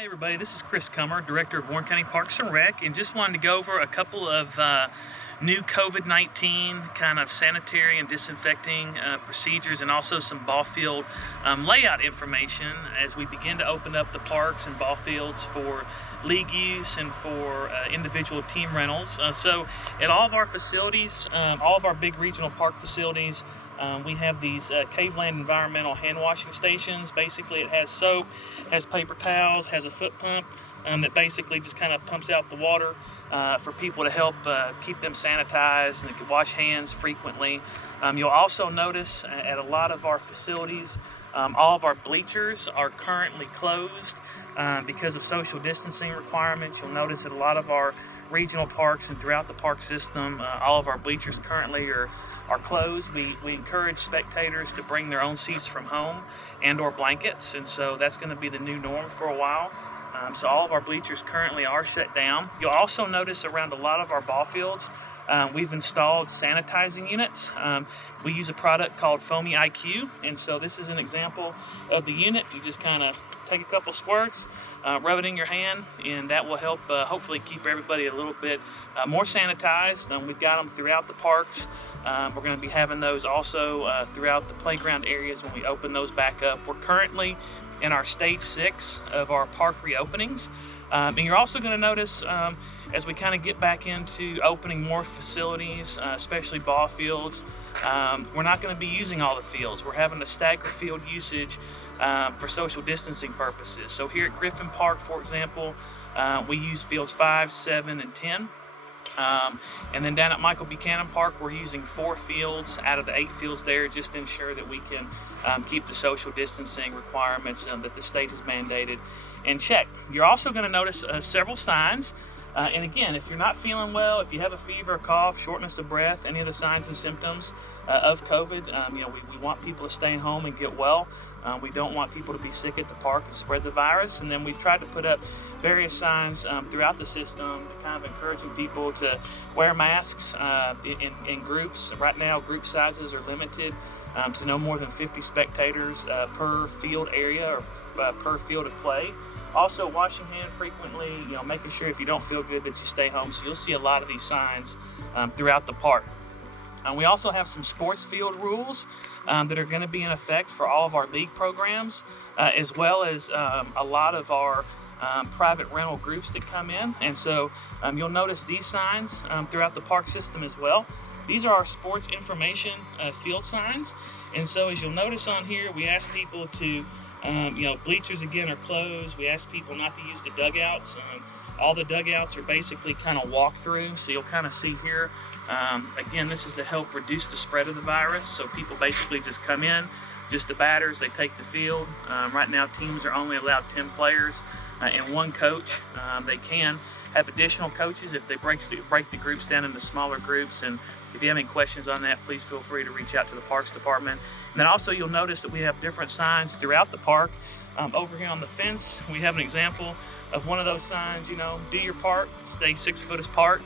Hi everybody, this is Chris Kummer, Director of Warren County Parks and Rec, and just wanted to go over a couple of new COVID-19 kind of sanitary and disinfecting procedures, and also some ball field layout information as we begin to open up the parks and ball fields for league use and for individual team rentals. So at all of our facilities, all of our big regional park facilities, we have these Caveland environmental hand washing stations. Basically, it has soap, has paper towels, has a foot pump that basically just kind of pumps out the water for people to help keep them sanitized, and they can wash hands frequently. You'll also notice at a lot of our facilities, all of our bleachers are currently closed because of social distancing requirements. You'll notice that a lot of our regional parks and throughout the park system, all of our bleachers currently are closed. We encourage spectators to bring their own seats from home and or blankets, and so that's going to be the new norm for a while. So all of our bleachers currently are shut down. You'll also notice around a lot of our ball fields, we've installed sanitizing units. We use a product called Foamy IQ, and so this is an example of the unit. You just kind of take a couple squirts, rub it in your hand, and that will help hopefully keep everybody a little bit more sanitized. We've got them throughout the parks. We're going to be having those also throughout the playground areas when we open those back up. We're currently in our stage 6 of our park reopenings. And you're also going to notice as we kind of get back into opening more facilities, especially ball fields, we're not going to be using all the fields. We're having to stagger field usage for social distancing purposes. So here at Griffin Park, for example, we use fields 5, 7, and 10. And then down at Michael Buchanan Park, we're using 4 fields out of the 8 fields there, just to ensure that we can keep the social distancing requirements that the state has mandated in check. You're also going to notice several signs. And again, if you're not feeling well, if you have a fever, cough, shortness of breath, any of the signs and symptoms of COVID, we want people to stay home and get well. We don't want people to be sick at the park and spread the virus. And then we've tried to put up various signs throughout the system, kind of encouraging people to wear masks in groups. Right now, group sizes are limited to no more than 50 spectators per field area or per field of play. Also, washing hands frequently, making sure if you don't feel good that you stay home. So you'll see a lot of these signs throughout the park. We also have some sports field rules that are going to be in effect for all of our league programs, as well as a lot of our private rental groups that come in. And so you'll notice these signs throughout the park system as well. These are our sports information field signs. And so as you'll notice on here, we ask people to bleachers again are closed. We ask people not to use the dugouts. All the dugouts are basically kind of walk through. So you'll kind of see here, again, this is to help reduce the spread of the virus. So people basically just come in, just the batters, they take the field. Right now, teams are only allowed 10 players and 1 coach. They can have additional coaches if they break the groups down into smaller groups. And if you have any questions on that, please feel free to reach out to the Parks Department. And then also you'll notice that we have different signs throughout the park. Over here on the fence, we have an example of one of those signs, do your part, stay 6 foot apart.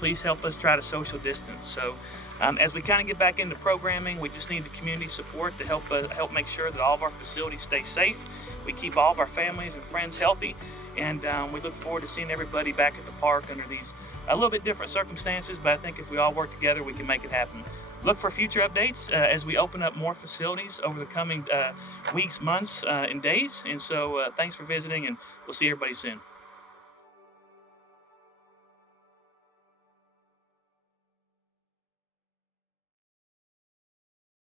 Please help us try to social distance. So as we kind of get back into programming, we just need the community support to help make sure that all of our facilities stay safe. We keep all of our families and friends healthy. And we look forward to seeing everybody back at the park under these a little bit different circumstances, but I think if we all work together, we can make it happen. Look for future updates as we open up more facilities over the coming weeks, months, and days. And so thanks for visiting, and we'll see everybody soon.